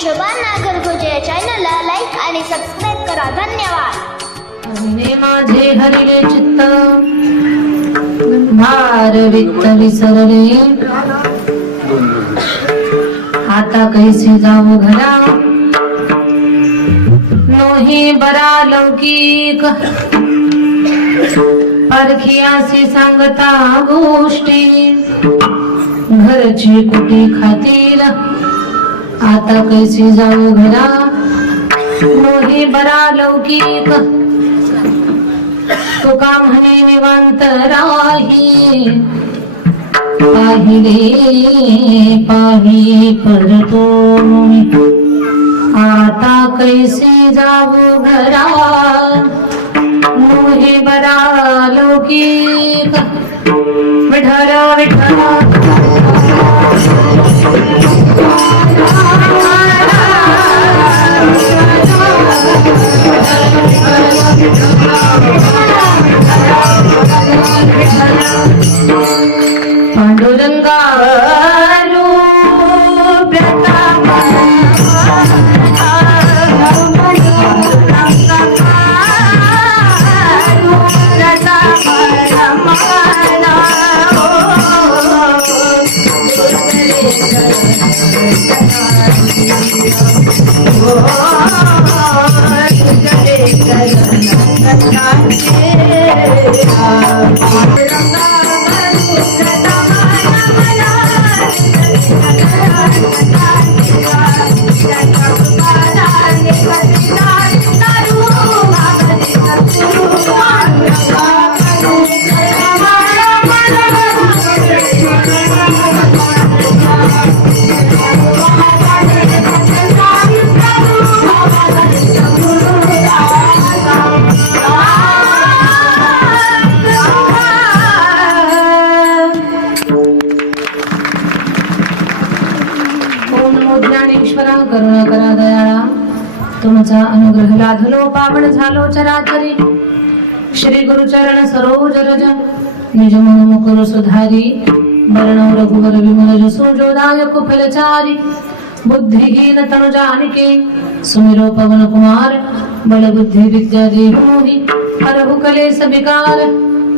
शोभा नागरगोजे या चॅनलला लाईक आणि सबस्क्राईब करा. धन्यवाद. माझे हरिले चित्त भार वित्त विसरले, आता कैसे जाऊ घरा नोही बरा लौकिक. परखियासी सांगता गोष्टी घरची कुटी खातील, आता कैसे जाऊ घरा नोही बरा लौकिक. तुका म्हणे निवांत राही, पाहिले पाही परतो, आता कैसे जाऊ घरा मोहे बरा लौकिक. विठ्ठल विठ्ठल पांडुरंगा करुणा करा दयाळा. तुमचा अनुग्रह लाधलो पावन झालो चराचरी. श्री गुरुचरण सरोज रज निज मन मुकुर सुधारी. वर्णव रघुवर विमल जसो जोदायक फलचारी. बुद्धिहीन तनु जानिके सुमिरो पवन कुमार. बल बुद्धि विद्या देहि हरहु कलेस विकार.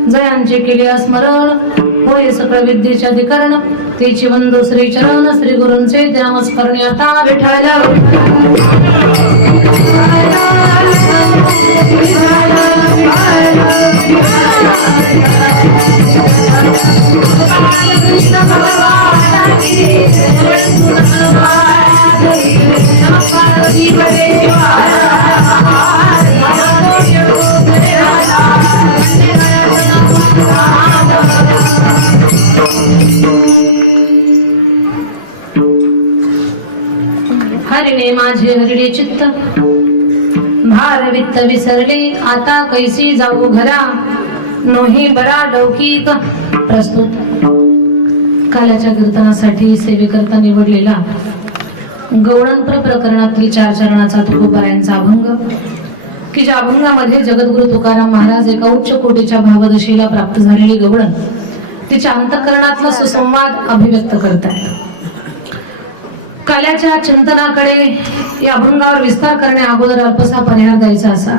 जयांचे केले स्मरण होय सकळ विद्येचे अधिकरण. तेची वंदो श्री चरण श्री गुरूंचे नामस्मरण आता. विठ्ठल हरिणे माझे हरिणे चित्त भार वित्त विसरले, आता कैसी जाऊ घरा नोही बरा लौकिक. प्रस्तुत काल्याच्या कीर्तनासाठी सेवेकरता निवडलेला गवळणपर प्रकरणातील 4 चरणाचा तुकोबारायांचा अभंग, की ज्या अभंगामध्ये जगद्गुरु तुकाराम महाराज एका उच्च कोटीच्या भावदशेला प्राप्त झालेली गवळण तिच्या अंतःकरणातला सुसंवाद अभिव्यक्त करतात. काल्याच्या चिंतनाकडे या अभंगावर विस्तार करण्या अगोदर अल्पसा परिहार द्यायचा असा.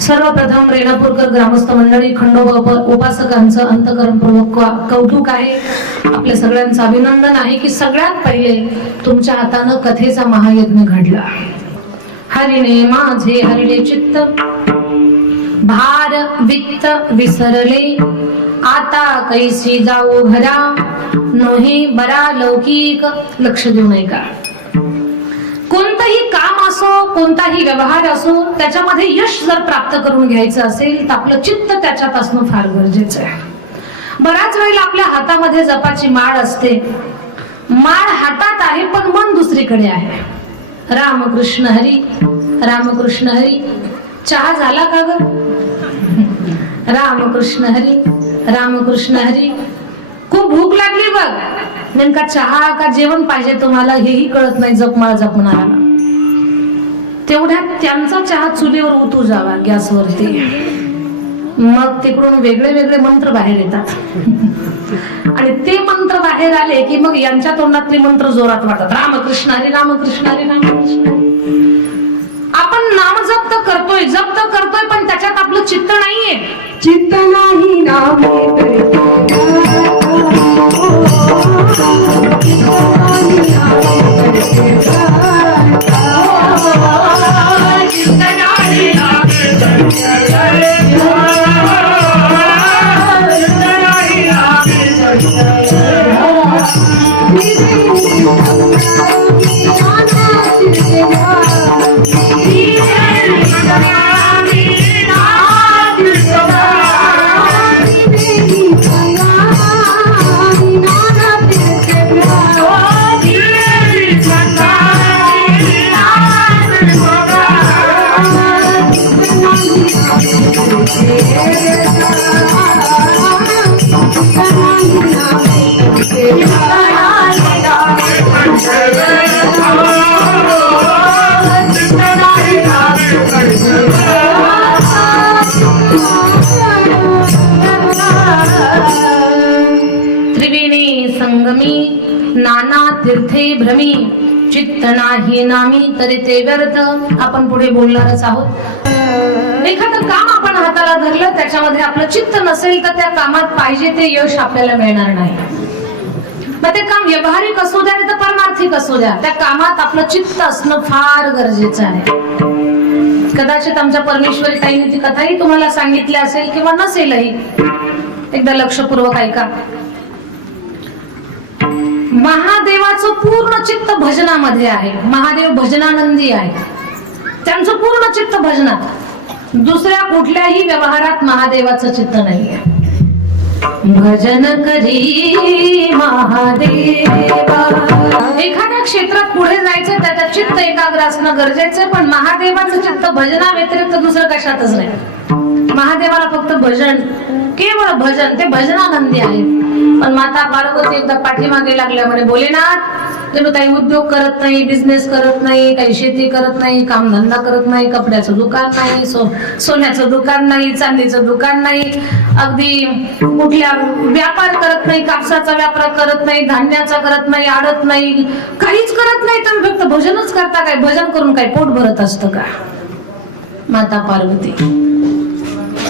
सर्वप्रथम रेणापूरकर ग्रामस्थ मंडळी खंडोबा उपासकांचं अंतःकरणपूर्वक कौतुक आहे. आपल्या सगळ्यांचं अभिनंदन आहे की सगळ्यात पहिले तुमच्या हातानं कथेचा महायज्ञ घडला. हरिणे माझे हरिणे चित्त भार वित्त विसरले, आता कैसी जाऊ घरा नोही बरा लौकिक. लक्ष देऊ नये का? कोणतंही काम असो, कोणताही व्यवहार असो, त्याच्यामध्ये यश जर प्राप्त करून घ्यायचं असेल तर आपलं चित्त त्याच्यात असणं फार गरजेचं आहे. बऱ्याच वेळेला आपल्या हातामध्ये जपाची माळ असते, माळ हातात आहे पण मन दुसरीकडे आहे. रामकृष्ण हरी रामकृष्ण हरी. चहा झाला का ग? रामकृष्ण हरी रामकृष्ण हरी. खूप भूक लागली बघ, नेमका चहा का जेवण पाहिजे तुम्हाला हेही कळत नाही जपमाळ जपणारा. तेवढ्यात त्यांचा चहा चुलीवर उतू जावा गॅसवरती, मग तिकडून वेगळे वेगळे मंत्र बाहेर येतात आणि ते मंत्र बाहेर बाहेर आले की मग यांच्या तोंडातले मंत्र जोरात वाटतात, रामकृष्ण हरी रामकृष्ण हरी रामकृष्ण हरी. आपण नाम जप्त करतोय पण त्याच्यात आपलं चित्त नाहीये. चित्त नाही नामे त्रिवेणी संगमी नाना तीर्थे भ्रमी चित्त नाही नामी तरी ते व्यर्थ. आपण पुढे बोलणारच आहोत. एखादं काम आपण हाताला धरलं त्याच्यामध्ये आपलं चित्त नसेल तर त्या कामात पाहिजे ते यश आपल्याला मिळणार नाही. मग ते काम व्यवहारिक असू द्या नाही तर परमार्थिक असू द्या, त्या कामात आपलं चित्त असणं फार गरजेचं आहे. कदाचित आमच्या परमेश्वरी ताईने ती कथाही तुम्हाला सांगितली असेल किंवा नसेलही. एकदा लक्षपूर्वक ऐका. महादेवाचं पूर्ण चित्त भजनामध्ये आहे. महादेव भजनानंदी आहे. त्यांचं पूर्ण चित्त भजनात, दुसऱ्या कुठल्याही व्यवहारात महादेवाचं चित्त नाहीये. भजन करी महादेवा. एखाद्या क्षेत्रात पुढे जायचं त्याचं चित्त एकाग्र असणं गरजेचं, पण महादेवाचं चित्त भजना व्यतिरिक्त दुसरं कशातच नाही. महादेवाला फक्त भजन, केवळ भजन, ते भजनानंदी आहेत. पण माता पार्वती एकदा पाठीमागे लागल्या म्हणे, भोलेनाथ तुम्ही काही उद्योग करत नाही, बिझनेस करत नाही, काही शेती करत नाही, कामधंदा करत नाही, कपड्याचं दुकान नाही, सोन्याचं दुकान नाही, चांदीचं दुकान नाही, अगदी कुठल्या व्यापार करत नाही, कापसाचा व्यापार करत नाही, धान्याचा करत नाही, आडत नाही, काहीच करत नाही, तुम्ही फक्त भजनच करता. काय भजन करून काय पोट भरत असतं का? माता पार्वती.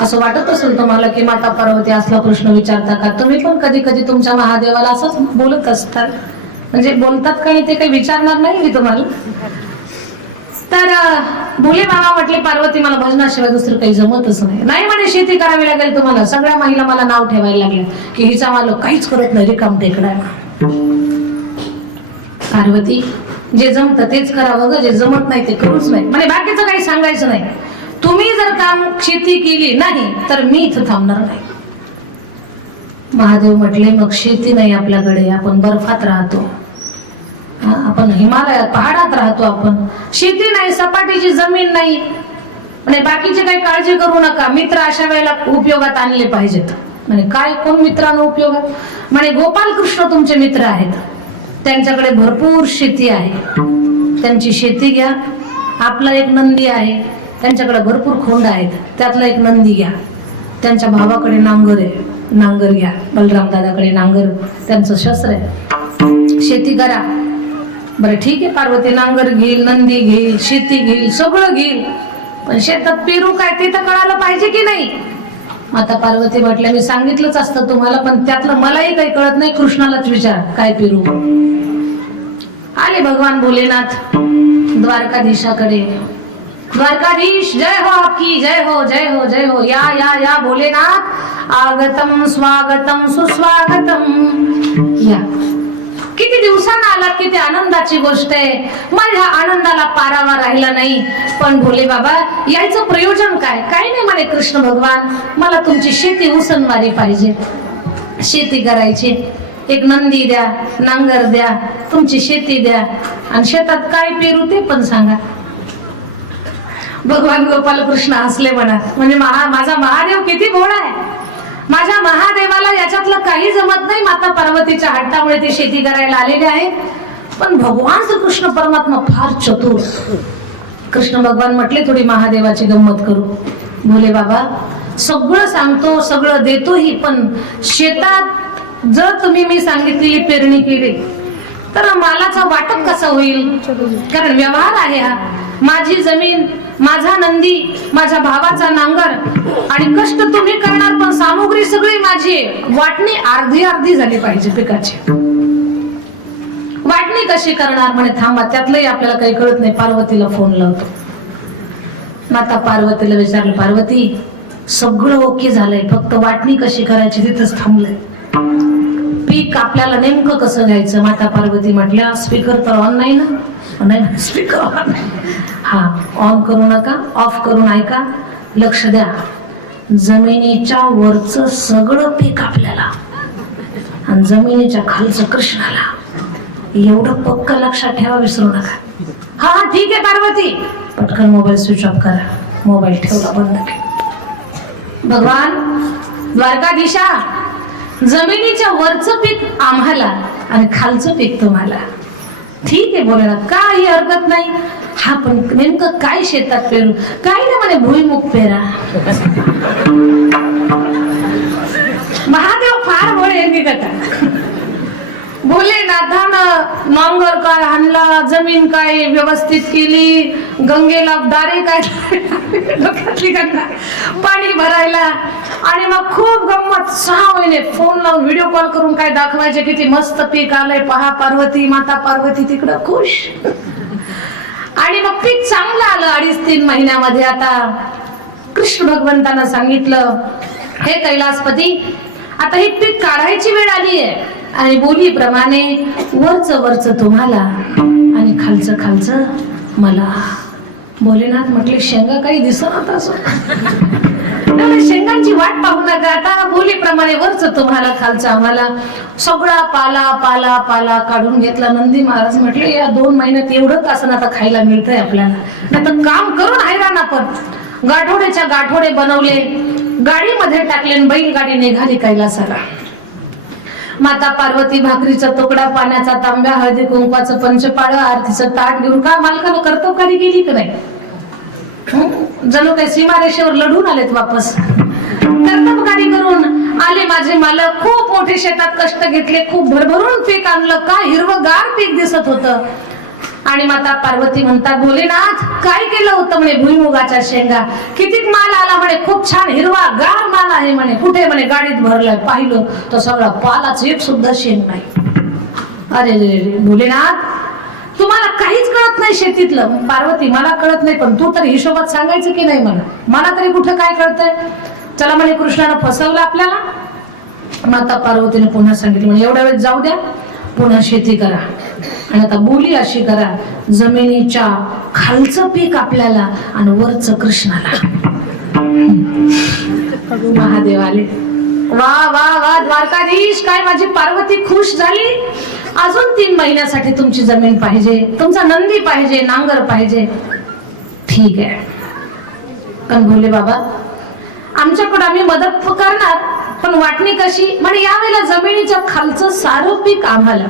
असं वाटत असेल तुम्हाला की माता पार्वती असला प्रश्न विचारता का? तुम्ही पण कधी कधी तुमच्या महादेवाला असंच बोलत असतात. म्हणजे बोलतात काही ते काही विचारणार नाही मी तुम्हाला. तर भोले बाबा म्हटले, पार्वती मला भजनाशिवाय दुसरं काही जमतच नाही. नाही म्हणे शेती करावी लागेल तुम्हाला. सगळ्या महिला मला नाव ठेवायला लागले की हिचा मालक काहीच करत नाही, रिकाम टेकडा. पार्वती जे जमतं तेच करावं ग, जे जमत नाही ते करूच नाही म्हणे. बाकीचं काही सांगायचं नाही. तुम्ही जर काम शेती केली नाही तर मी इथं थांबणार नाही. महादेव म्हटले, मग शेती नाही आपल्याकडे, आपण बर्फात राहतो, आपण हिमालयात पहाडात राहतो, आपण शेती नाही, सपाटीची जमीन नाही. म्हणजे बाकीचे काही काळजी करू नका, मित्र अशा वेळेला उपयोगात आणले पाहिजेत. म्हणजे काय, कोण मित्रांनो उपयोगात? म्हणे गोपाल कृष्ण तुमचे मित्र आहेत, त्यांच्याकडे भरपूर शेती आहे, त्यांची शेती घ्या. आपला एक नंदी आहे, त्यांच्याकडे भरपूर खोंड आहेत, त्यातला एक नंदी घ्या. त्यांच्या भावाकडे नांगर आहे, नांगर घ्या. बलराम दादाकडे नांगर, त्यांचं शस्त्र आहे, शेती करा. बरं ठीक आहे पार्वती, नांगर घेईल, नंदी घेईल, शेती घेईल, सगळं घेईल, पण शेतात पेरू काय ते तर कळायला पाहिजे की नाही? माता पार्वती म्हटल्या, मी सांगितलंच असतं तुम्हाला, पण त्यातलं मलाही काही कळत नाही, कृष्णालाच विचार काय पेरू. आले भगवान भोलेनाथ द्वारकाधीशाकडे. द्वारकाधीश जय हो आपकी, जय हो जय हो जय हो. या या या भोलेनाथ, आगतम स्वागतम सुस्वागतम. या, किती दिवसांना आलात, किती आनंदाची गोष्ट आहे. माझ्या आनंदाला पारावा राहिला नाही. पण भोले बाबा यायचं प्रयोजन काय? काही नाही म्हणे कृष्ण भगवान, मला तुमची शेती उसनवारी पाहिजे, शेती करायची. एक नंदी द्या, नांगर द्या, तुमची शेती द्या, आणि शेतात काय पेरू ते पण सांगा. भगवान गोपाल कृष्ण हसले म्हणा, म्हणजे माझा महादेव किती भोळा आहे. माझ्या महादेवाला याच्यातलं काही जमत नाही. माता पार्वतीच्या हट्टामुळे ते शेती करायला आलेले आहे. पण भगवान कृष्ण परमात्मा फार चतुर. कृष्ण भगवान म्हटले, थोडी महादेवाची गंमत करू. भोले बाबा सगळं सांगतो, सगळं देतोही, पण शेतात जर तुम्ही मी सांगितलेली पेरणी केली तर मालाचं वाटप कसं होईल? कारण व्यवहार आहे हा. माझी जमीन, माझा नंदी, माझ्या भावाचा नांगर आणि कष्ट तुम्ही करणार, पण सामुग्री सगळी माझी आहे. वाटणी अर्धी अर्धी झाली पाहिजे पिकाची. वाटणी कशी करणार म्हणे, थांबा त्यातलंही आपल्याला काही कळत नाही. पार्वतीला फोन लावतो. माता पार्वतीला विचारलं, पार्वती सगळं ओके झालंय, फक्त वाटणी कशी करायची तिथंच थांबलंय. पीक आपल्याला नेमकं कसं घ्यायचं? माता पार्वती म्हटल्या, स्पीकर तर ऑन नाही ना? नाही, स्पीकर ऑन आहे. हा, ऑन करू नका, ऑफ करून ऐका, लक्ष द्या. जमिनीच्या वरचं सगळं पीक आपल्याला आणि जमिनीच्या खालचं कृष्णाला. एवढं पक्क लक्षात ठेवा, विसरू नका. हा हा ठीक आहे पार्वती. पटकन मोबाईल स्विच ऑफ करा. मोबाईल ठेवला, बंद केला. भगवान द्वारकाधीशा, जमिनीच्या वरचं पीक आम्हाला आणि खालचं पीक तुम्हाला. ठीक आहे बोला ना, काही हरकत नाही. हा पण नेमकं काय शेतात पेरू? काय ना म्हणे भुईमुग पेरा. महादेव फार बोले कथा. बोले नाथानं नांगर काय हाणला, जमीन काय व्यवस्थित केली, गंगेला दारे काय डोक्यातली घटना, पाणी भरायला. आणि मग खूप गंमत. 6 महिने फोन लावून व्हिडिओ कॉल करून काय दाखवायचे, किती मस्त पीक आलंय पहा पार्वती. माता पार्वती तिकडं खुश. आणि मग पीक चांगलं आलं 2.5-3 महिन्यामध्ये. आता कृष्ण भगवंतांना सांगितलं, हे कैलासपती, आता ही पीक काढायची वेळ आली आहे आणि बोलीप्रमाणे वरचं वरचं तुम्हाला आणि खालचं खालचं मला. भोलेनाथ म्हटले, शेंगा काही दिसत असं. शेंगांची वाट पाहू नका. आता बोलीप्रमाणे वरचं तुम्हाला, खालचं आम्हाला. सगळा पाला पाला पाला काढून घेतला. नंदी महाराज म्हटले, या 2 महिन्यात एवढं कसं आता खायला मिळतंय आपल्याला, नाही तर काम करून हैराण आपण. गाठोड्याच्या गाठोडे बनवले, गाडीमध्ये टाकले, बैलगाडी निघाली कैलासाला. माता पार्वती भाकरीचा तुकडा, पाण्याचा तांब्या, हळदी कुंकवाचं पंचपाळ, आरतीचं ताट घेऊन का मालकाला कर्तवकारी गेली की नाही? जणू काही सीमारेषेवर लढून आलेत वापस. कर्तवकारी करून आले माझे मालक. खूप मोठे शेतात कष्ट घेतले, खूप भरभरून पीक आणलं. का हिरवगार पीक दिसत होतं. आणि माता पार्वती म्हणतात, भोलेनाथ काय केलं होतं म्हणे? भुईमुगाच्या शेंगा. किती माल आला म्हणे? खूप छान हिरवा गार माल आहे म्हणे. कुठे म्हणे? गाडीत भरलाय. पाहिलं तर सगळा पालाच, एक सुद्धा शेंग नाही. अरे रे भोलेनाथ, तुम्हाला काहीच कळत नाही शेतीतलं. पार्वती, मला कळत नाही, पण तू तरी हिशोबात सांगायचं की नाही मला? मला तरी कुठं काय कळतंय? चला म्हणे, कृष्णानं फसवलं आपल्याला. माता पार्वतीने पुन्हा सांगितलं म्हणे, एवढ्या वेळ जाऊ द्या, पुन्हा शेती करा. आणि आता बोली अशी करा, जमिनीच्या खालचं पीक आपल्याला आणि वरचं कृष्णाला. महादेव आले. वा वा वा द्वारकाधीश, काय माझी पार्वती खुश झाली. अजून 3 महिन्यासाठी तुमची जमीन पाहिजे, तुमचा नंदी पाहिजे, नांगर पाहिजे. ठीक आहे, पण भोले बाबा आमच्याकडे आम्ही मदत करणार, पण वाटणी कशी म्हणे? यावेळेला जमिनीच्या खालचं सारं पीक आम्हाला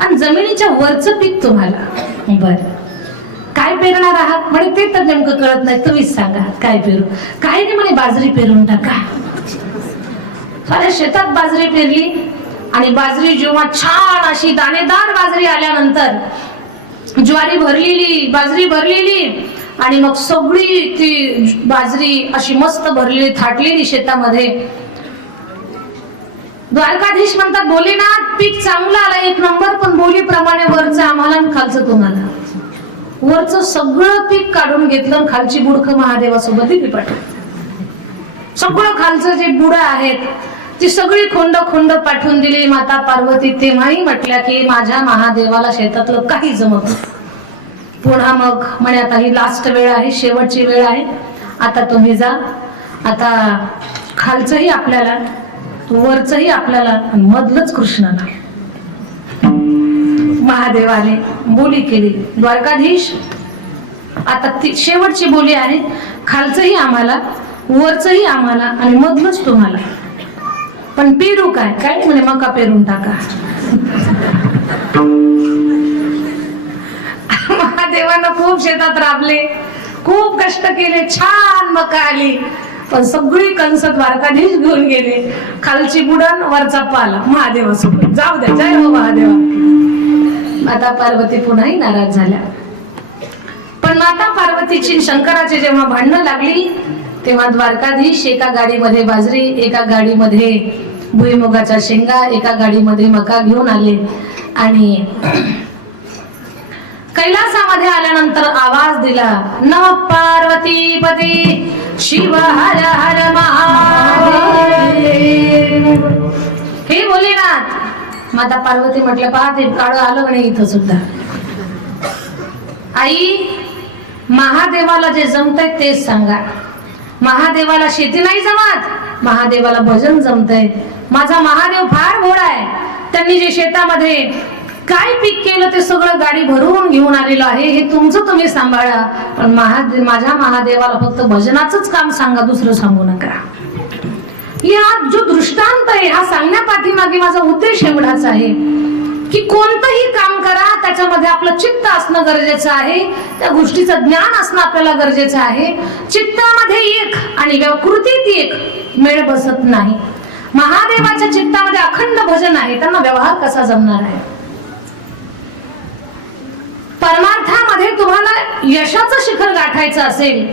आणि जमिनीच्या वरचं पीक तुम्हाला. बर, काय पेरणार आहात म्हणे? ते तर नेमकं कळत नाही, तुम्हीच सांगा काय पेरू. काय नाही म्हणे, बाजरी पेरून टाका. साऱ्या शेतात बाजरी पेरली आणि बाजरी जेव्हा छान अशी दाणेदार बाजरी आल्यानंतर, ज्वारी भरलेली, बाजरी भरलेली आणि मग सगळी ती बाजरी अशी मस्त भरलेली थाटलेली शेतामध्ये. द्वारकाधीश म्हणतात, भोलेनाथ पीक चांगलं आलं, 1 नंबर, पण बोलीप्रमाणे वरचं आम्हाला आणि खालचं तुम्हाला. वरचं सगळं पीक काढून घेतलं, खालची बुडखं महादेवासोबत दिली पाठवली. सगळं खालचं जे बुडं आहेत ती सगळी खोंड खोंड पाठवून दिली. माता पार्वती तेव्हाही म्हटल्या की माझ्या महादेवाला शेतातलं काही जमत. पुन्हा मग म्हणे, आता ही लास्ट वेळ आहे, शेवटची वेळ आहे, आता तुम्ही जा. आता खालचंही आपल्याला, वरचंही आपल्याला आणि मधलंच कृष्णाला. महादेवाने बोली केली, द्वारकाधीश आता ती शेवटची बोली आहे, खालचंही आम्हाला, वरचंही आम्हाला आणि मधलंच तुम्हाला. पण पेरू काय? काय म्हणे, मका पेरून टाका. महादेवानं खूप शेतात राबले, खूप कष्ट केले, छान मका आली. पण सगळी कंस द्वारकाधीश घेऊन गेले. खालची बुडण वरचा पाला महादेवासोबत. जाऊ द्या, जय हो महादेवा. माता पार्वती पुन्हाही नाराज झाल्या. पण माता पार्वतीची शंकराची जेव्हा भांडणं लागली तेव्हा द्वारकाधीश एका गाडीमध्ये बाजरी, एका गाडीमध्ये भुईमुगाच्या शेंगा, एका गाडीमध्ये मका घेऊन आले आणि कैलासामध्ये आल्यानंतर आवाज दिला, नमः पार्वती पती शिव हर हर महादेव. हे भोलेनाथ. माता पार्वती म्हटलं, पहा ते काळ आलं म्हणे इथं सुद्धा. आई, महादेवाला जे जमतंय तेच सांगा. महादेवाला शेती नाही जमत, महादेवाला भजन जमतंय. माझा महादेव फार भोळा आहे. त्यांनी जे शेतामध्ये काय पीक केलं ते सगळं गाडी भरून घेऊन आलेलं आहे. हे तुमचं तुम्ही सांभाळा, पण माझ्या महादेवाला फक्त भजनाचंच काम सांगा, दुसरं सांगू नका. या जो दृष्टांत आहे हा सांगण्यापाठीमागे माझा उद्देश एवढाच आहे की कोणतंही काम करा त्याच्यामध्ये आपलं चित्त असणं गरजेचं आहे. त्या गोष्टीचं ज्ञान असणं आपल्याला गरजेचं आहे. चित्तामध्ये एक आणि कृतीत एक मेळ बसत नाही. महादेवाच्या चित्तामध्ये अखंड भजन आहे, त्यांना व्यवहार कसा जमणार आहे? परमार्थामध्ये तुम्हाला यशाचं शिखर गाठायचं असेल,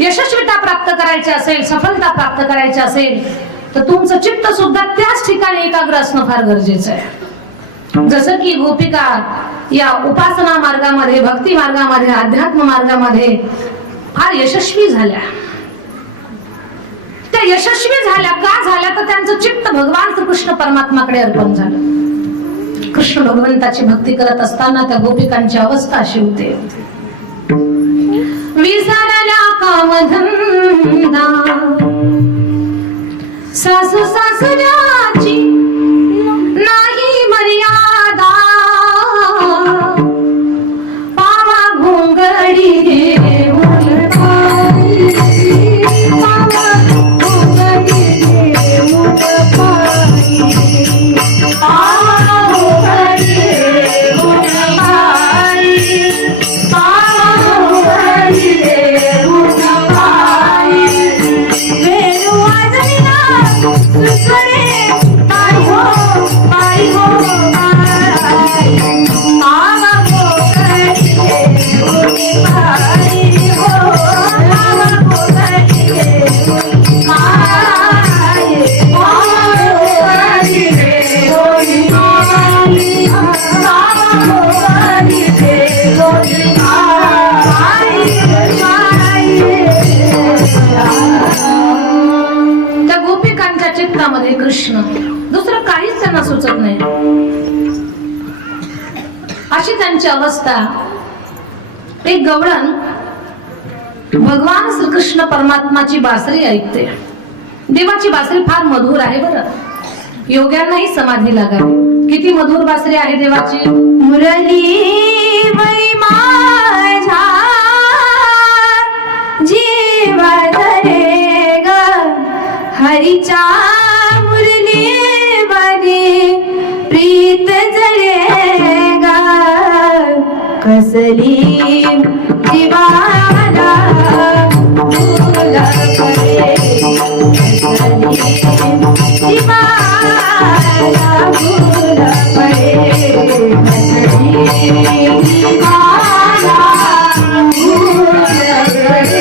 यशस्वीता प्राप्त करायची असेल, सफलता प्राप्त करायची असेल तर तुमचं चित्त सुद्धा त्याच ठिकाणी एकाग्र असणं फार गरजेचं आहे. जसं की गोपिका या उपासना मार्गामध्ये, भक्ती मार्गामध्ये, अध्यात्म मार्गामध्ये फार यशस्वी झाल्या. त्या यशस्वी झाल्या का झाल्या तर त्यांचं चित्त भगवान श्रीकृष्ण परमात्माकडे अर्पण झालं. कृष्ण भगवंताची भक्ती करत असताना त्या गोपिकांची अवस्था अशी होते, विसरल्या कामधंदा, सासू सासऱ्याची नाही मर्यादा, पावा घोंगडी चित्तामध्ये कृष्ण, दुसरं काहीच त्यांना सुचत नाही. अशी त्यांची अवस्था. एक गवळण भगवान श्रीकृष्ण परमात्माची बासरी ऐकते. देवाची बासरी फार मधुर आहे बरं, योग्यांनाही समाधी लागावी. किती मधुर बासरी आहे देवाची. मुरली बाई माझ्या जीव धरे ग, हरीच्या मुरली मध्ये प्रीत जळे ग, कसली जीवाला फुल पडे, कसली जीवाला फुल पडे, कसली जीवाला फुल पडे,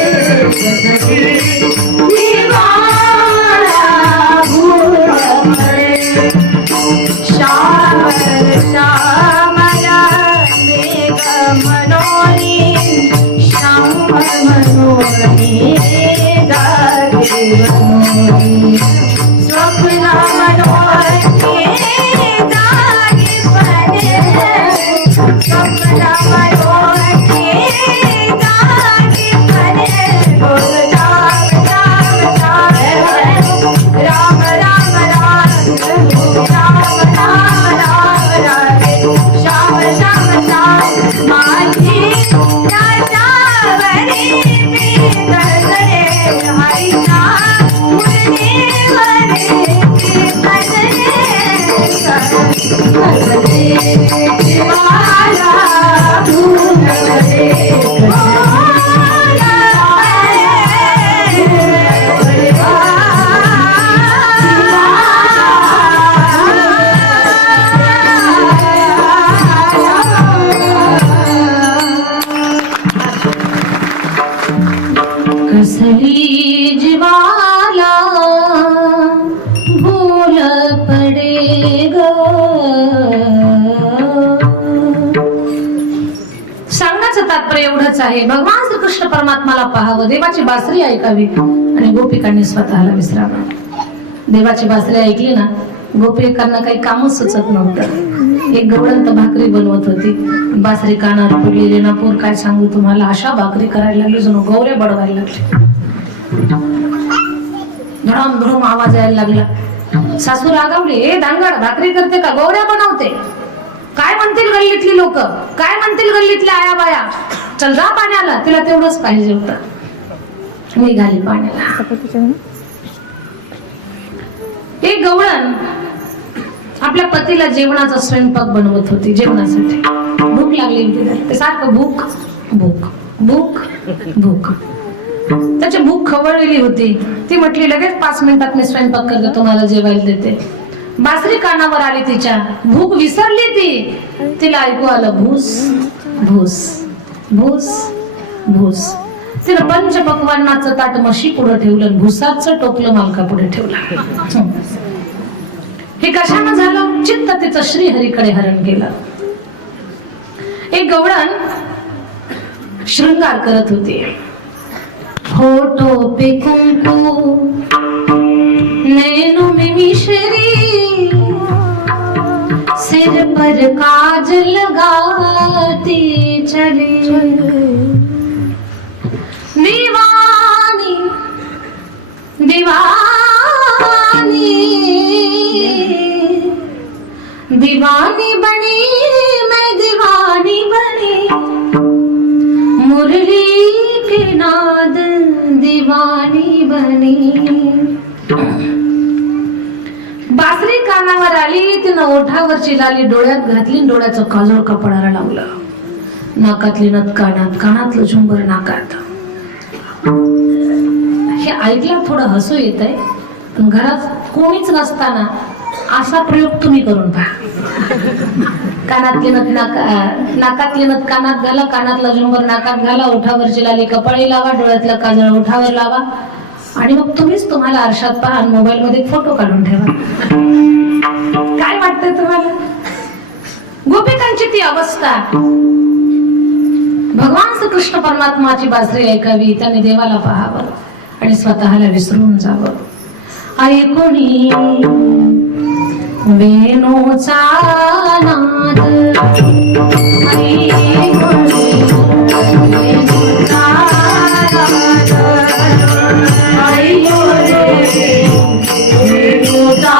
Hare एवढंच आहे, भगवान श्रीकृष्ण परमात्माला पाहावं, देवाची बासरी ऐकावी आणि गोपिकांनी स्वतःला विसरावं. देवाची बासरी ऐकली ना, गोपिकांना काही कामच सुचत नव्हतं. एक गवळण तर भाकरी बनवत होती, बासरी कानात पडली. रेणापूर काय सांगू तुम्हाला, अशा भाकरी करायला लागली जणू गौऱ्या बडवायला लागली. धडम धडम आवाज यायला लागला. सासू रागावली, ए दांगड, भाकरी करते का गौऱ्या बनवते? काय म्हणतील गल्लीतली लोक, काय म्हणतील गल्लीतल्या आया बाया, चल जा पाण्याला. तिला तेवढंच पाहिजे होतं, निघाली पाण्याला. एक गवळण आपल्या पतीला जेवणाचा स्वयंपाक बनवत होती. जेवणासाठी भूक लागली होती, ते सारखं भूक भूक भूक भूक, त्याची भूक खवळलेली होती. ती म्हटली, लगेच 5 मिनिटात मी स्वयंपाक करते, तुम्हाला जेवायला देते. बासरी कानावर आली, तिच्या भूक विसरली ती. तिला ऐकू आलं भूस भूस भूस भूस. तिनं पंचपक्वान्नाचं ताट म्हशी पुढे ठेवलं, भुसाचं टोपलं मालका पुढे ठेवलं. हे कशानं झालं? चित्त तिचं श्रीहरीकडे हरण केलं. एक गवळण शृंगार करत होती. होठों पे कुंकू, नैनों में मिश्री, सिर पर काजल लगाती चली, दीवानी दीवानी दीवानी बनी, मैं दीवानी बनी, मुरली के नाद दीवानी बनी. बासरी कानावर आली, तिनं ओठावरची लाली डोळ्यात घातली, डोळ्याचं काजळ कपाळाला लावलं. नाकातली नथ कानात, कानातलं झुंबर नाकात. हे ऐकलं थोडं हसू येत आहे, पण घरात कोणीच नसताना असा प्रयोग तुम्ही करून पहा. कानातली नथ नाकातली नथ कानात घाला, कानातला झुंबर नाकात घाला, ओठावरची लाली कपाळी लावा, डोळ्यातलं काजळ ओठावर लावा आणि मग तुम्हीच तुम्हाला आरशात पहा आणि मोबाईल मध्ये फोटो काढून ठेवा. काय वाटतंय तुम्हाला? गोपिकांची ती अवस्था. भगवान श्रीकृष्ण परमात्माची बासरी ऐकावी, त्याने देवाला पाहावं आणि स्वतःला विसरून जावं. ऐकुनी वेणूचा नाद, ऐकुनी वेणूचा नाद, ऐकुनी वेणूचा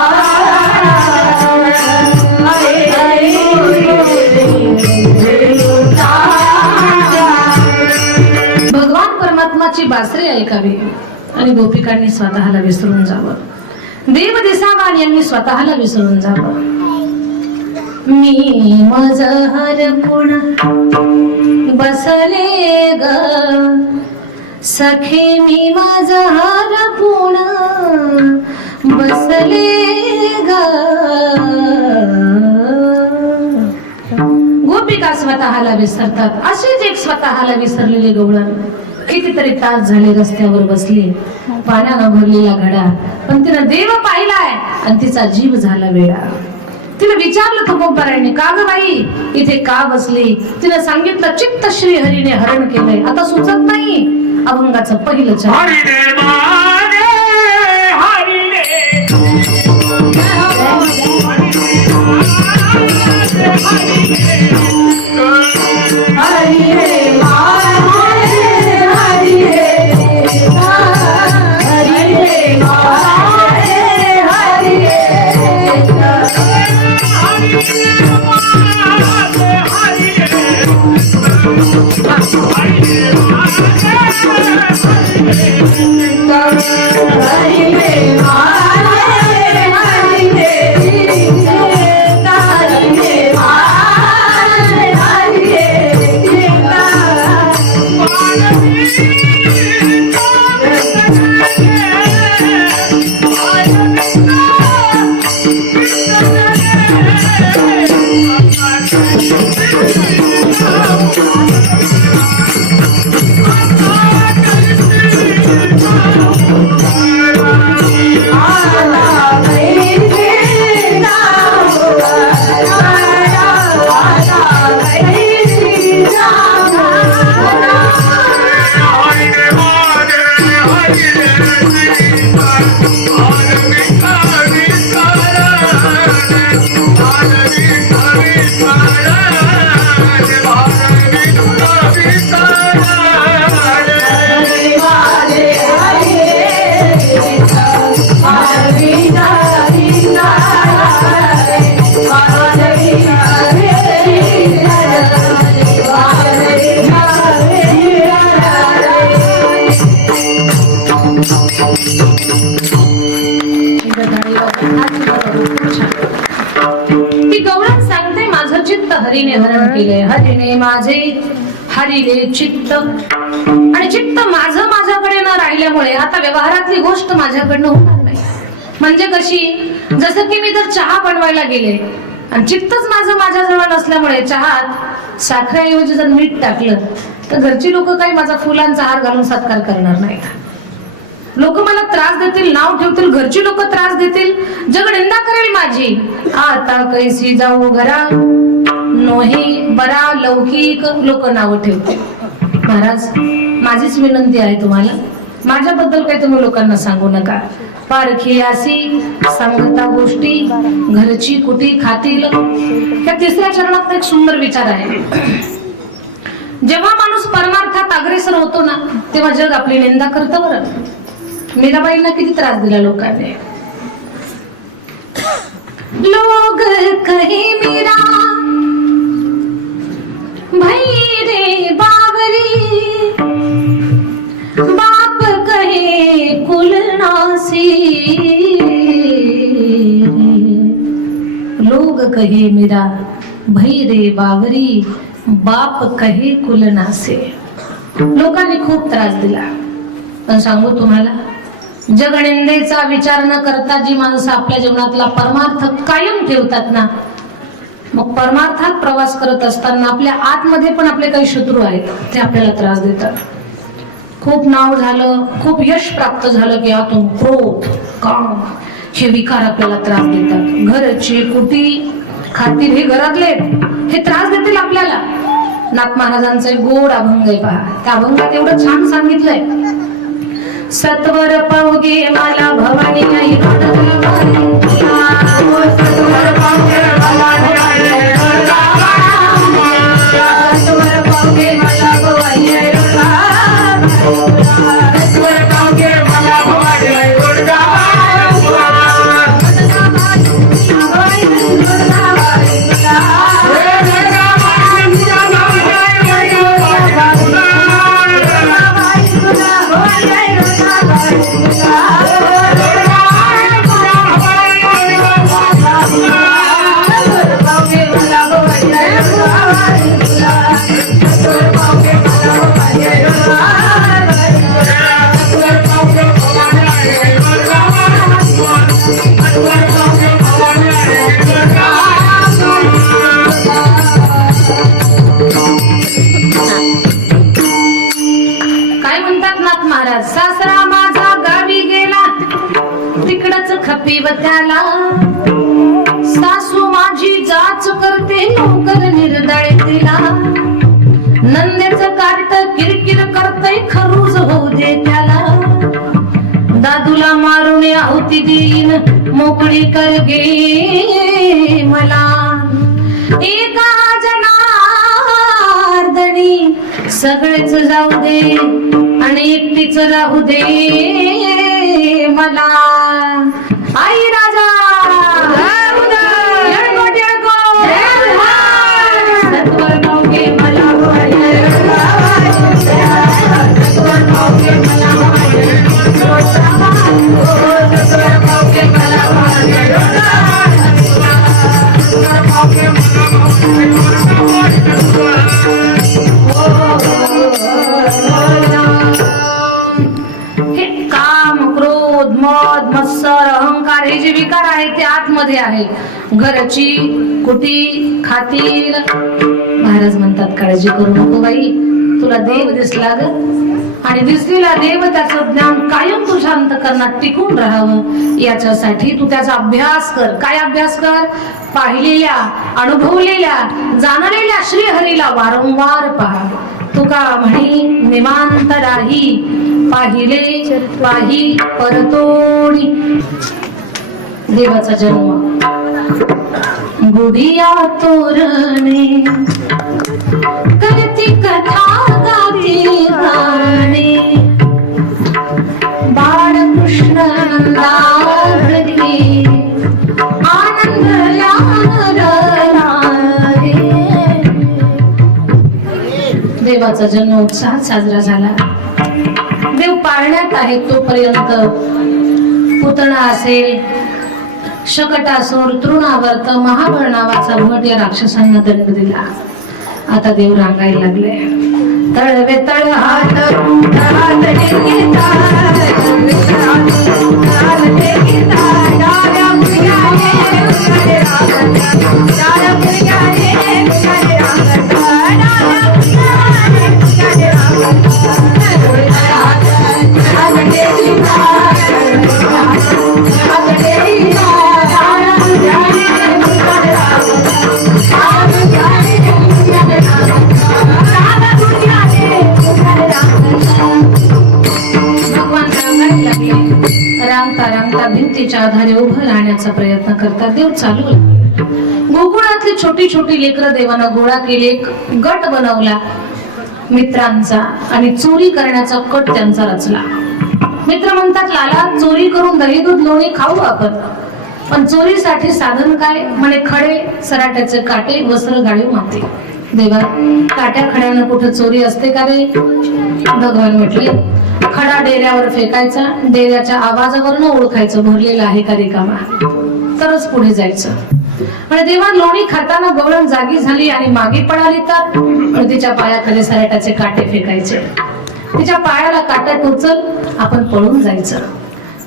नाद, ऐकुनी वेणूचा नाद. भगवान परमात्माची बासरी ऐकावी आणि गोपिकांनी स्वतःला विसरून जावं. देव दिसावा आणि यांनी स्वतःला विसरून जावं. मी मजहर कुण बसले ग, सखे मी मजहर कुण बसले ग. गोपिका स्वतःला विसरतात. अशीच एक स्वतःला विसरलेली गवळण कितीतरी तास झाले रस्त्यावर बसली, पाण्यानं भरलेला घडा, पण तिनं देव पाहिलाय आणि तिचा जीव झाला वेडा. तिनं विचारलं तुकोबारायांनी, का ग बाई इथे का बसली? तिनं सांगितलं, चित्त श्री हरीने हरण केलंय, आता सुचत नाही अभंगाचं पहिलं चरण. हरिने माझे हरिले चित्त. आणि चित्त माझं माझ्याकडे न राहिल्यामुळे आता व्यवहारातली गोष्ट माझ्याकडनं होणार नाही. म्हणजे कशी, जसं की मी जर चहा बनवायला गेले आणि चित्तच माझं माझ्याजवळ नसल्यामुळे चहात साखरेऐवजी जर मीठ टाकलं तर घरची लोक काही माझा फुलांचा हार घालून सत्कार करणार नाहीत. लोक मला त्रास देतील, नाव ठेवतील, घरची लोक त्रास देतील, जग निंदा करेल माझी. आता कैसी जाऊ घरा नोही बरा लौकिक लोक नाव ठेवतील. महाराज, माझीच विनंती आहे तुम्हाला, माझ्याबद्दल काही तुम्ही लोकांना सांगू नका. पारखी असी सांगता गोष्टी घरची कुटी खातील. या तिसऱ्या चरणात एक सुंदर विचार आहे. जेव्हा माणूस परमार्थात अग्रेसर होतो ना, तेव्हा जग आपली निंदा करतं. बरं, मीराबाईंना किती त्रास दिला लोकांनी. लोग कहे मीरा भाई रे बावरी, बाप कहे कुल नासी. लोग कहे मीरा भाई रे बावरी, बाप कहे कुल नासे. लोकांनी खूप त्रास दिला. पण सांगू तुम्हाला, जगनिंदेचा विचार न करता जी माणसं आपल्या जीवनातला परमार्थ कायम ठेवतात ना, मग परमार्थात प्रवास करत असताना आपल्या आतमध्ये पण आपले काही शत्रू आहेत, ते आपल्याला त्रास देतात. खूप नाव झालं, खूप यश प्राप्त झालं की आतून क्रोध, काम हे विकार आपल्याला त्रास देतात. घरची कुटी खातील हे घरातले हे त्रास देतील आपल्याला. नाथ महाराजांचा एक गोड अभंग आहे पहा. त्या अभंगात एवढं छान सांगितलंय. सत्वर पावगे मला भवानी आई सासरा माझा गावी गेला तिकडच खपीव त्याला. सासू माझी जाच करते नोकर निर्दळ तिला. नंदेच कार्ट किरकिर करते खरूज होऊ दे त्याला. दादूला मारून आहुती देईन मोकळी कर गे मला. एका जनार्दनी सगळेच जाऊ दे आणि एकटीच राहू दे मला. आई राजा सत्वर पावगे मला अहंकार हे जे विकार आहेत ते आतमध्ये आहे. घरची कुटी खातील. महाराज म्हणतात, काळजी करू नको बाई, तुला देव दिसला ग, आणि दिसलेला देव त्याचं ज्ञान कायम तुझ्या अंतःकरणात टिकून राहावं याच्यासाठी तू त्याचा अभ्यास कर. काय अभ्यास कर? पाहिलेल्या, अनुभवलेल्या, जाणलेल्या श्रीहरीला वारंवार पहा. तुका म्हणी निवांत राही पाहिले पाही परतोडी. देवाचा जन्म गुढिया तोरणे करती कथा गाती गाणे. बाळकृष्ण नंदाघरी आनंद देवाचा जन्म उत्साहात साजरा झाला. देव पाळण्यात आहे तोपर्यंत पुतना असेल, शकटासूर, तृणावर्त, महाबळ नावाचा भट या राक्षसांना दंड दिला. आता देव रांगायला लागले. तळवे तळ हात हात टेकीता, हात टेकीता, डाव्या मुलग्याने मुलगाने रांगता, डाव्या मुलग्याने मुलगाने रांगता, डाव्या मुलग्याने मुलगाने रांगता. तळवे तळ हात हात टेकीता, हात टेकीता, डाव्या मुलग्याने मुलगाने रांगता, डाव्या मुलग्याने मुलगाने रांगता. भगवान रांगायला लागले. रांगता रांगता भिंतीच्या आधारे उभं राहण्याचा प्रयत्न करतात. देव चालू लागले. गोकुळातली छोटी छोटी लेकरं देवानं गोळा केली, एक गट बनवला मित्रांचा आणि चोरी करण्याचा कट त्यांचा रचला. मित्र म्हणतात, लाला चोरी करून दही दूध लोणी खाऊ आपण, पण चोरीसाठी साधन काय? म्हणे खडे, सराट्याचे काटे, वस्त्र, गाळीव माती. देवा, काट्या खड्यानं कुठं चोरी असते का रे? भगवान म्हटले, खडा डेऱ्यावर फेकायचा, डेऱ्याच्या आवाजावरनं ओळखायचं भरलेला आहे का रिकामा, तरच पुढे जायचं. म्हणजे देवा, लोणी खाताना गवळण जागी झाली आणि मागे पळाली तर तिच्या पायाखाली सराट्याचे काटे फेकायचे. तिच्या पायाला काटा टोचल, आपण पळून जायचं.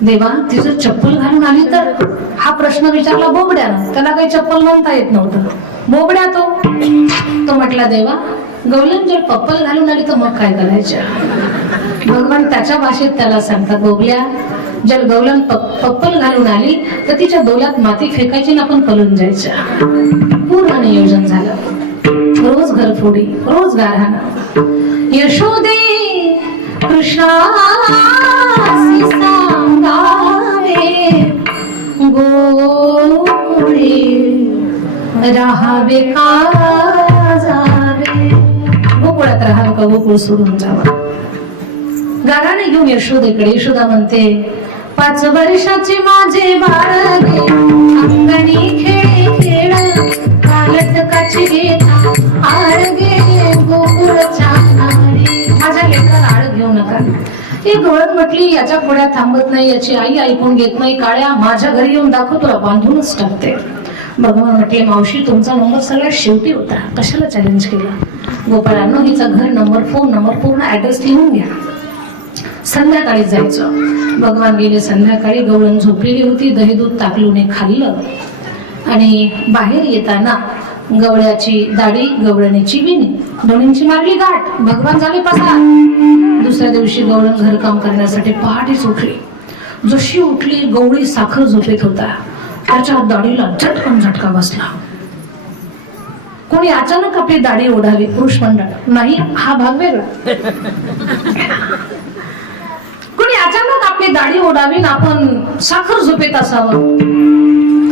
देवा, ती जर चप्पल घालून आली तर? हा प्रश्न विचारला बोबड्यानं. त्याला काही चप्पल म्हणता येत नव्हतं. बोबड्या तो म्हटला, देवा, गवलन जर पप्पल घालून आली तर मग काय करायचं? भगवान त्याच्या भाषेत त्याला सांगतात, बोबल्या, जर गवलन पप्पल घालून आली तर तिच्या डोल्यात माती फेकायची ना आपण पळून जायचं. पूर्ण नियोजन झालं. रोज घरफोडी, रोज गारहाणं. यशोदे कृष्णासी सांगावे, गोकुळी राहावे का जावे. गोकुळात राहावं का गोकुळ सोडून जावं? गाराने घेऊन यशोदेकडे. यशोदा म्हणते, 5 वर्षाचे माझे बाळगे, अंगणी खेळ खेळ, कालटकाची घेता आळगे, गोकुळच्या नारी. माझ्या लेकराला आळ घेऊ नका. ही गवळण म्हटली, याच्या पुढ्या थांबत नाही, याची आई ऐकून घेत नाही, काळ्या माझ्या घरी येऊन दाखव, तुला बांधूनच टाकते. भगवान म्हटले, मावशी, तुमचा नंबर सगळ्यात शेवटी होता, कशाला चॅलेंज केला? गोपाळांनो, हिचा घर नंबर, फोन नंबर, पूर्ण ऍड्रेस लिहून घ्या. संध्याकाळी जायचं. भगवान गेले. संध्याकाळी गवळण झोपलेली होती. दही दूध ताकलूने खाल्लं आणि बाहेर येताना गवळ्याची दाढी, गवळणीची विणी, दोन्हींची मारली गाठ. भगवान झाले पसार. दुसऱ्या दिवशी गवळण घरकाम करण्यासाठी पहाटेच उठली. जशी उठली, गवळी साखर झोपेत होता. त्याच्या दाढीला झटकन झटका बसला. कोणी अचानक आपली दाढी ओढावी? पुरुष मंडळ नाही, हा भाग वेगळा. कोणी अचानक आपली दाढी ओढावी ना आपण साखर झोपेत असावं.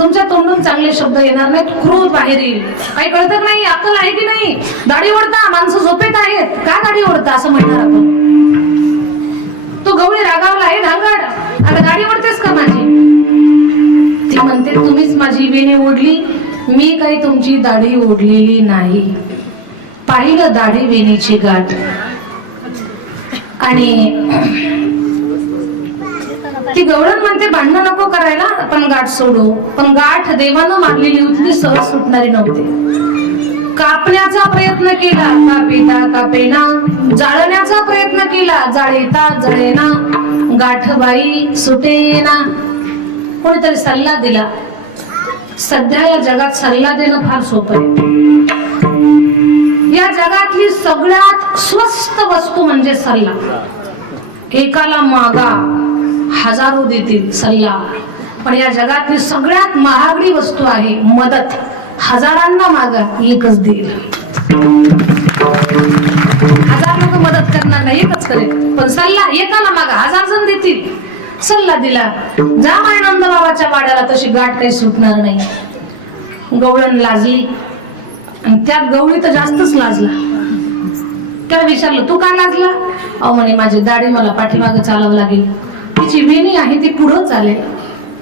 तुमच्या तोंडून चांगले शब्द येणार नाहीत, क्रोध बाहेर येईल. काही कळत नाही, अक्कल आहे की नाही? दाढी ओढता, माणसं झोपेत आहेत, का दाढी ओढता असं म्हणणार आपण. तो गवळी रागावला, आहे धांगड, आता दाढी ओढतेस का माझी? ती म्हणते, तुम्हीच माझी वेणी ओढली, मी काही तुमची दाढी ओढलेली नाही. पाहिलं दाढी वेणीची गाठ आणि ती गवळण म्हणते, भांडण नको करायला, आपण गाठ सोडू. पण गाठ देवानं मारलेली होती, सहज सुटणारी नव्हती. कापण्याचा प्रयत्न केला, कापेता कापेना. जाळण्याचा प्रयत्न केला, जाळेता जळेना. गाठबाई सुटेना. कोणीतरी सल्ला दिला. सध्या या जगात सल्ला देणं फार सोपं आहे. या जगातली सगळ्यात स्वस्त वस्तू म्हणजे सल्ला. एकाला मागा, हजारो देतील सल्ला. पण या जगातली सगळ्यात महागडी वस्तू आहे मदत. हजारांना मागा, एकच देईल. 1000 लोक मदत करणार नाही, एकच करेल. पण सल्ला एकाला मागा, 1000 जण देतील. सल्ला दिला, जा नंद बाबाच्या वाड्याला, तशी गाठ काही सुटणार नाही. गवळण लाजली आणि त्यात गवळी तर जास्तच लाजला. त्याला विचारलं, तू का लाजला? अहो म्हणे, माझी दाढी, मला पाठीमागे चालावं लागेल. तिची वेणी आहे ती पुढं चालेल.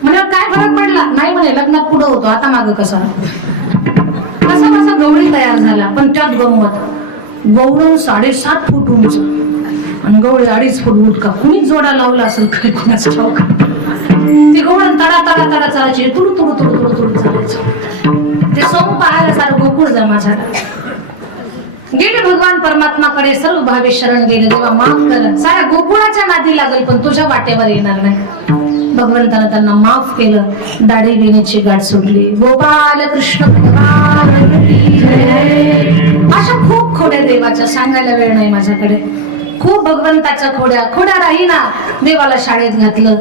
म्हणे, काय फरक पडला? नाही म्हणे, लग्नात पुढं होतो, आता मागं कसा? कसा कसा गवळी तयार झाला. पण त्यात गंमत, गवळण 7.5 फूट उंच आणि गवळी 2.5 फूट उठका. कुणीच जोडा लावला असेल काय कुणाच ठाऊक. ती गवळण तडा तडा तडा चालायची, तुडू तुडू तुडू तुडू तुडू चालायचं. ते सोम पाहायला सारं गोकुळ जमा झाला. गेले भगवान परमात्माकडे सर्व भावे शरण गेले. देवा माफ कर, साऱ्या गोकुळाच्या नादी लागेल पण तुझ्या वाटेवर येणार नाही. भगवंतानं त्यांना माफ केलं. दाढी विणीची गाठ सुटली. गोपाल कृष्ण भगवान की जय. अशा खूप खोड्या देवाच्या सांगायला वेळ नाही माझ्याकडे. खूप भगवंताच्या खोड्या राहीना. देवाला शाळेत घातलं.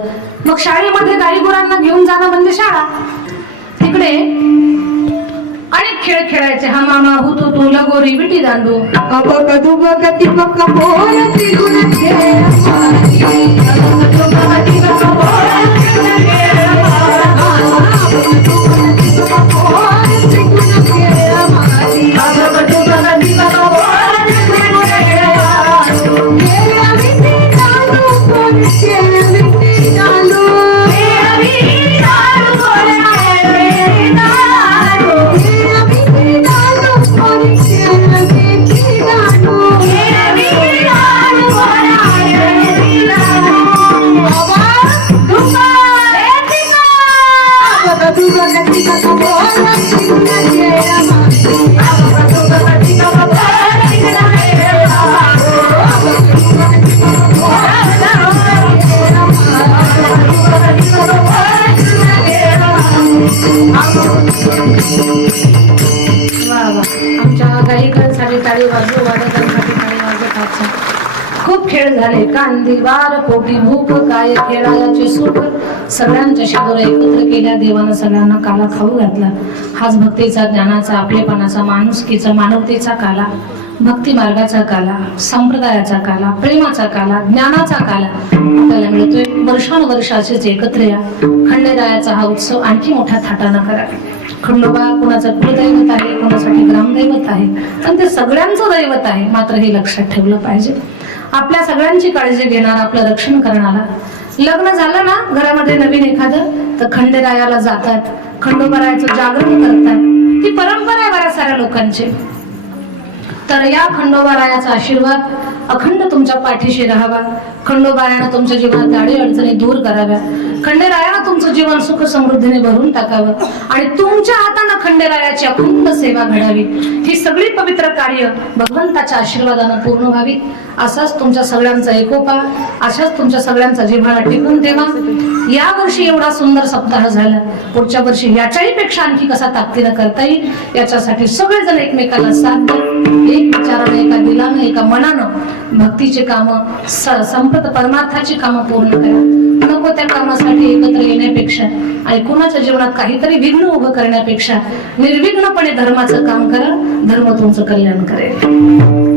मग शाळेमध्ये गाई गुरांना घेऊन जाणं म्हणजे शाळा. तिकडे अनेक खेळ खेळायचे. हा मामा हुतू तू लगोरी विटी दांडू. अबगदु बगती बक बोल तिगुण खेळ माती. अबगदु बगती बक बोल तिगुण खेळ माती. अबगदु बगती बक बोल तिगुण खेळ माती. खेळ मिटी दांडू कोण खेळ मिटी दांडू. खेळ मिटी दांडू कोण खेळ मिटी दांडू. खेळ मिटी दांडू कोण खेळ मिटी दांडू. खेळ मिटी दांडू कोण खेळ मिटी दांडू. बाबा दुबा एतिका. अबगदु बगती बक बोल तिगुण खेळ माती. अबगदु बगती बक बोल तिगुण खेळ माती. आमच्या गायिकांसाठी टाळी वाजव, वादकांसाठी टाळी वाजत आजच्या. खूप खेळ झाले. कांदीवार पोटी भूक काय खेळायाचे सुख. सगळ्यांच्या शिदोऱ्या एकत्र केल्या. देवानं सगळ्यांना काला खाऊ घातला. हाच भक्तीचा, ज्ञानाचा, आपलेपणाचा, माणुसकीचा, मानवतेचा काला. भक्ती मार्गाचा काला, संप्रदायाचा काला, प्रेमाचा काला, ज्ञानाचा काला आपल्याला मिळतोय. वर्षानुवर्ष असेच एकत्र या. खंडेरायाचा हा उत्सव आणखी मोठ्या थाटानं करा. खंडोबा कोणाचं कुलदैवत आहे, कोणासाठी ग्रामदैवत आहे, पण ते सगळ्यांचं दैवत आहे. मात्र हे लक्षात ठेवलं पाहिजे. आपल्या सगळ्यांची काळजी घेणार, आपलं रक्षण करणारा. लग्न झालं ना घरामध्ये नवीन एखादं तर खंडेरायाला जातात, खंडोबारायाचं जागरण करतात. ती परंपरा आहे बऱ्याच साऱ्या लोकांची. तर या खंडोबारायाचा आशीर्वाद अखंड तुमच्या पाठीशी राहावा. खंडोबारायानं तुमच्या जीवनात अडी अडचणी दूर कराव्या. खंडेरायानं तुमचं जीवन सुख समृद्धीने भरून टाकावं आणि तुमच्या हातानं खंडेरायाची अखंड सेवा घडावी. ही सगळी पवित्र कार्य भगवंताच्या आशीर्वादानं पूर्ण व्हावी. असाच तुमच्या सगळ्यांचा एकोपा, अशाच तुमच्या सगळ्यांचा जिव्हाळा टिकून ठेवा. या वर्षी एवढा सुंदर सप्ताह झाला. पुढच्या वर्षी याच्याही पेक्षा आणखी कसा ताकदीनं करता येईल याच्यासाठी सगळेजण एकमेकाला साथ द्या. एक विचारानं, एका दिलानं, एका मनानं भक्तीचे कामं, संपत परमार्थाची कामं पूर्ण करा. नको त्या कामासाठी एकत्र येण्यापेक्षा आणि कुणाच्या जीवनात काहीतरी विघ्न उभं करण्यापेक्षा निर्विघ्नपणे धर्माचं काम करा. धर्म तुमचं कल्याण करेल.